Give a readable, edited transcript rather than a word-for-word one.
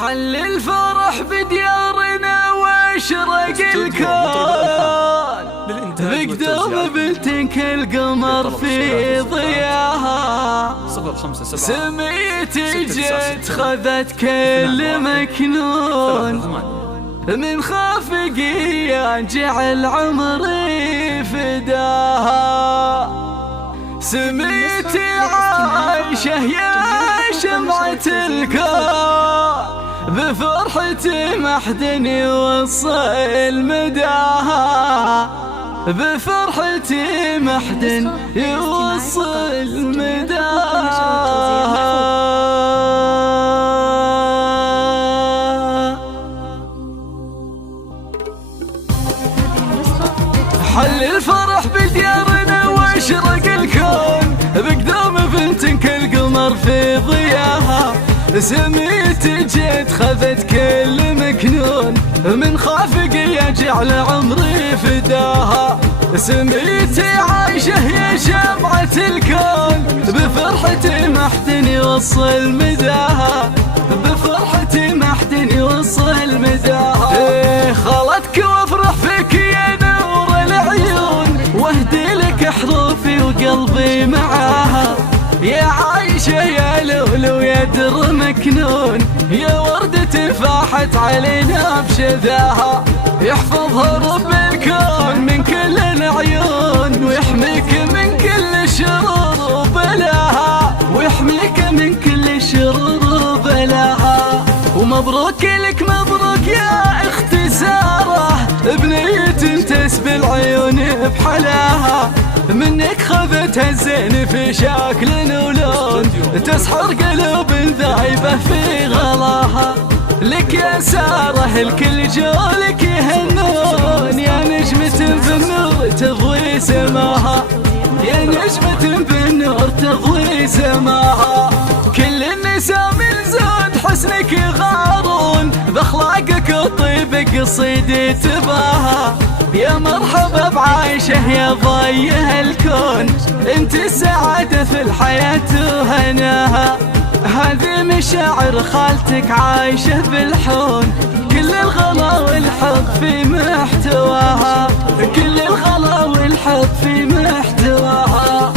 حل الفرح بديارنا واشرق الكون بقدوم بنتك القمر في ضياها. سميتي جت خذت كل مكنون من خافقية جعل عمري فداها. سميتي عايشة يا شمعة الكون بفرحتي ما حد يوصل مداها. بفرحتي ما حد يوصل مداها. حل الفرح بديارنا واشرق الكون بقدوم بنتك القمر في ضياها. سميتي جيت خذت كل مكنون من خافقية جعل عمري فداها. سميتي عايشة يا شمعة الكون بفرحتي ما حد يوصل مداها. بفرحتي ما حد يوصل مداها. خلتك وافرح فيك يا نور العيون واهدي لك حروفي وقلبي معاها. يا عايشة يا لولو يا در مكنون يا وردة فاحت علينا بشذاها. يحفظها رب الكون من كل العيون ويحميك من كل شرور وبلاها. ويحميك من كل شرور وبلاها. ومبروك لك مبروك يا اختي سارة بنية تسبي العيون بحلاها. منك خذتها الزين في شكل ولون تسحر قلوب ذايبة في غلاها. لك يا سارة الكل جولك يهنون يا نجمة بالنور تضوي سماها. يا نجمة بالنور تضوي سماها. كل النساء من زود حسنك يغارون باخلاقك وطيبك قصيدي تباها. يا مرحبا بعايشة يا ضي الكون انت السعادة في الحياة وهناها. هذه مشاعر خالتك عايشة بالحون كل الغلا والحب في محتواها. كل الغلا والحب في محتواها.